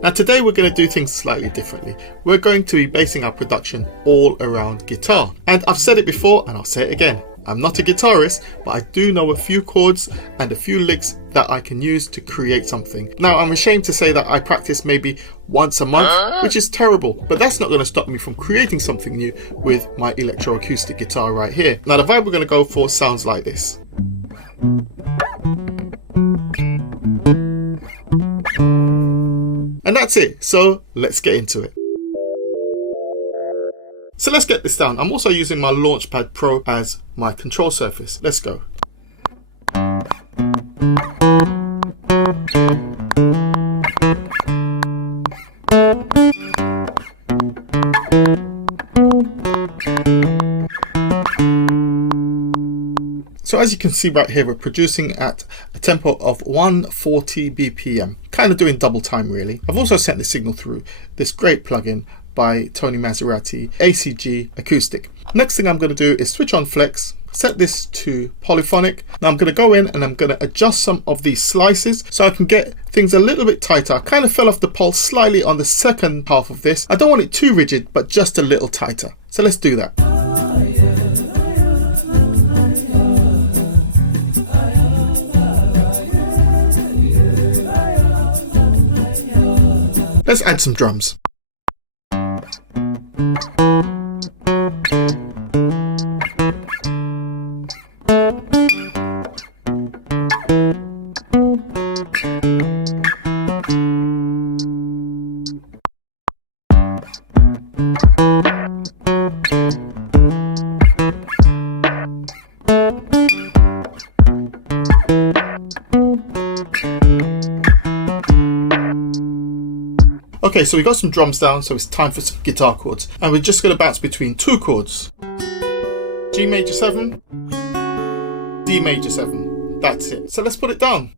Now today we're going to do things slightly differently. We're going to be basing our production all around guitar. And I've said it before and I'll say it again. I'm not a guitarist, but I do know a few chords and a few licks that I can use to create something. Now I'm ashamed to say that I practice maybe once a month, which is terrible, but that's not going to stop me from creating something new with my electroacoustic guitar right here. Now the vibe we're going to go for sounds like this. And that's it, so let's get into it. So let's get this down. I'm also using my Launchpad Pro as my control surface. Let's go. So as you can see right here, we're producing at a tempo of 140 BPM, kind of doing double time really. I've also sent the signal through this great plugin by Tony Maserati ACG Acoustic. Next thing I'm going to do is switch on flex, set this to polyphonic. Now I'm going to go in and I'm going to adjust some of these slices so I can get things a little bit tighter. I kind of fell off the pulse slightly on the second half of this. I don't want it too rigid, but just a little tighter. So let's do that. Let's add some drums. Okay, so we got some drums down, so it's time for some guitar chords. And we're just going to bounce between two chords. G major 7, D major 7. That's it. So let's put it down.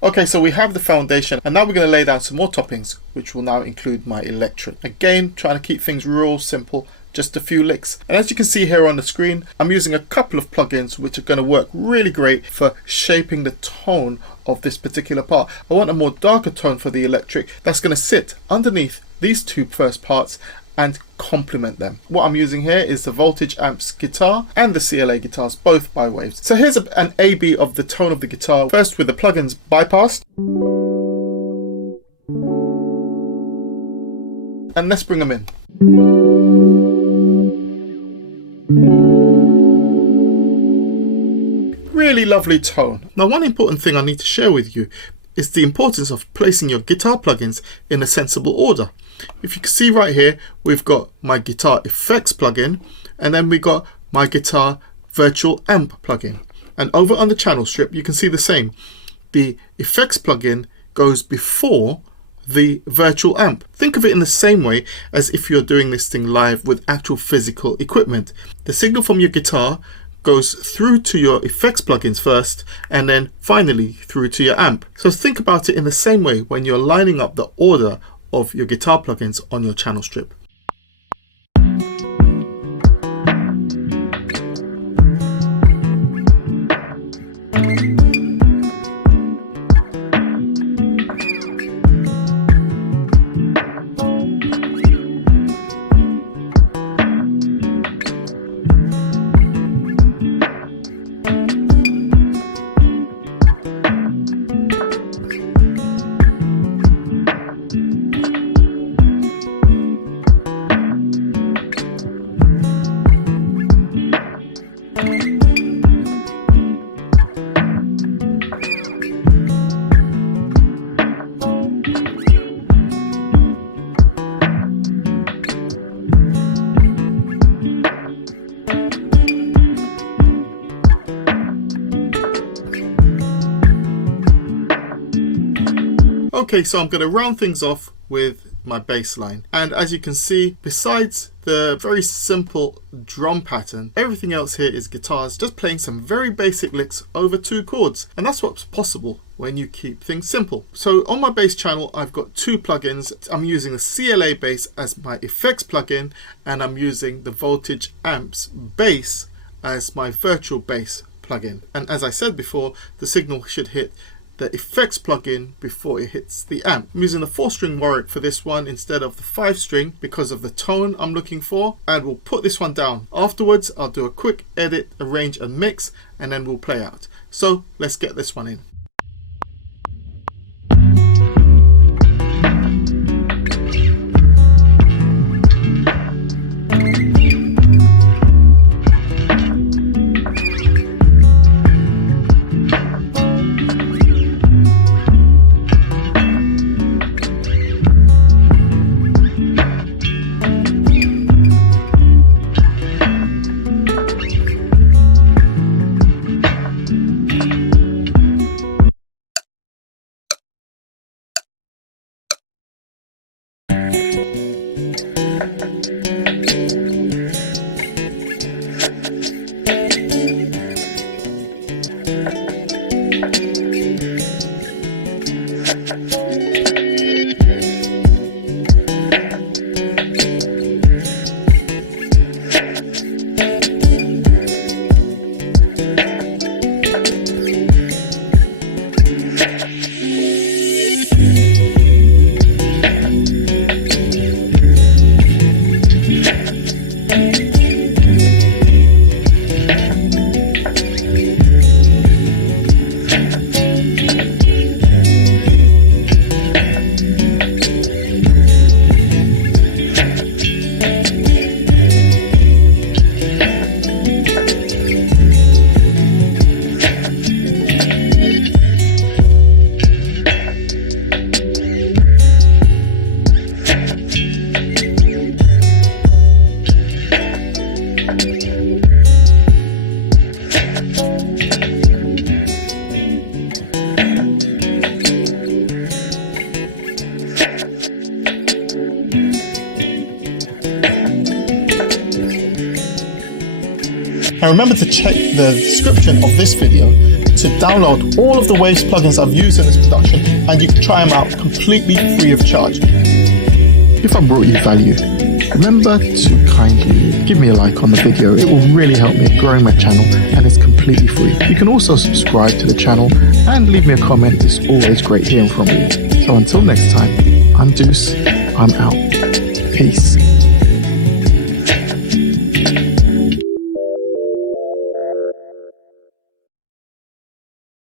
Okay, so we have the foundation and now we're going to lay down some more toppings, which will now include my electric. Again, trying to keep things real simple, just a few licks. And as you can see here on the screen, I'm using a couple of plugins which are going to work really great for shaping the tone of this particular part. I want a more darker tone for the electric that's going to sit underneath these two first parts and complement them. What I'm using here is the Voltage Amps guitar and the CLA guitars, both by Waves. So here's an A-B of the tone of the guitar, first with the plugins bypassed. And let's bring them in. Really lovely tone. Now one important thing I need to share with you is the importance of placing your guitar plugins in a sensible order. If you can see right here, we've got my guitar effects plugin, and then we got my guitar virtual amp plugin. And over on the channel strip, you can see the same. The effects plugin goes before the virtual amp. Think of it in the same way as if you're doing this thing live with actual physical equipment. The signal from your guitar goes through to your effects plugins first, and then finally through to your amp. So think about it in the same way when you're lining up the order of your guitar plugins on your channel strip. Okay, so I'm going to round things off with my bass line. And as you can see, besides the very simple drum pattern, everything else here is guitars just playing some very basic licks over 2 chords. And that's what's possible when you keep things simple. So on my bass channel, I've got 2 plugins. I'm using the CLA Bass as my effects plugin, and I'm using the Voltage Amps Bass as my virtual bass plugin. And as I said before, the signal should hit the effects plugin before it hits the amp. I'm using the 4-string Warwick for this one instead of the 5-string because of the tone I'm looking for, and we'll put this one down. Afterwards, I'll do a quick edit, arrange and mix, and then we'll play out. So let's get this one in. And remember to check the description of this video to download all of the Waves plugins I've used in this production, and you can try them out completely free of charge. If I brought you value, remember to kindly give me a like on the video. It will really help me growing my channel, and it's completely free. You can also subscribe to the channel and leave me a comment. It's always great hearing from you. So until next time, I'm Deuce, I'm out. Peace.